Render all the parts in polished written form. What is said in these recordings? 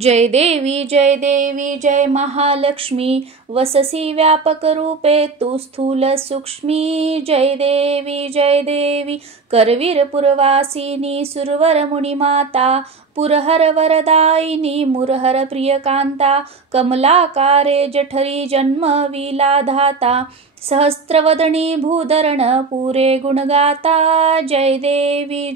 जय देवी जय महालक्ष्मी वससी व्यापक रूपे तू स्थूल सूक्ष्मी। जय देवी करवीर पुरवासिनी सुरवर मुनिमाता पुरहर वरदायिनी मुरहर प्रियकांता कमलाकारे जठरी जन्म विलाधाता सहस्त्रवदनी भूधरण पुरे गुणगाता। जय देवी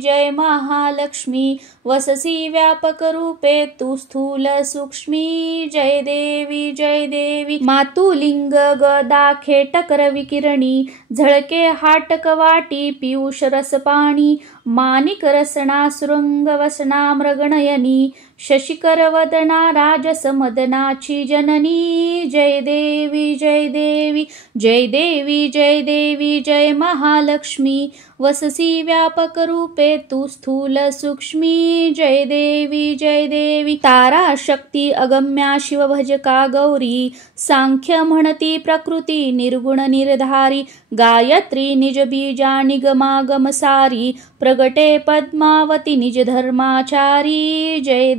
जय महालक्ष्मी वससी व्यापक रूपे तू स्थूल सूक्ष्मी। जय देवी मातुलिंग गदा खेटकर विकिरणी झळके हाटक वाटी पियुष रस पाणी मानिक रसना सुरंग वसना मृगनयनी शशिकर वदना राजस मदनाची जननी। जय देवी जय महालक्ष्मी वससी व्यापक रूपे तू स्थूल सूक्ष्मी। जय देवी तारा शक्ती अगम्या शिव भजका गौरी सांख्य म्हणती प्रकृती निर्गुण निर्धारी गायत्री निज बीजा निगमागम सारी प्रगटे पद्मावती निज धर्माचारी। जय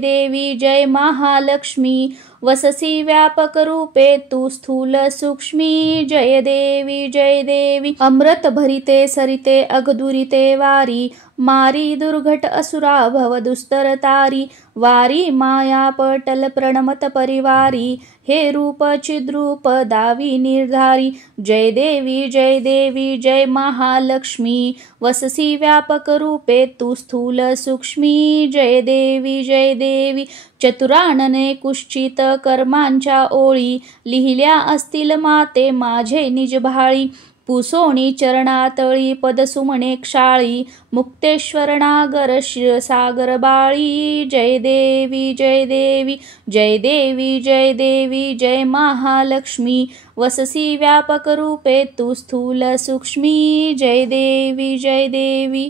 देवी जय महालक्ष्मी वससी व्यापक रूपे तू स्थूल सूक्ष्मी। जय देवी अमृत भरिते सरिते अगदुरिते वारी मारी दुर्घट असुरा भव दुस्तर तारी वारी माया पटल प्रणमत परिवारी हे रूप चिद्रूप दावी निर्धारी। जय देवी जय महालक्ष्मी वससी व्यापक रूपे तू स्थूल सूक्ष्मी। जय देवी चतुरानने कुश्चित कर्मांच्या ओळी लिहिल्या असतील माते माझे निज भाळी पुसोणी चरणातळी पदसुमने क्षाळी मुक्तेश्वर नागर क्षीरसागर बाळी। जय देवी जय महालक्ष्मी वससी व्यापक रूपे तू स्थूल सूक्ष्मी। जय देवी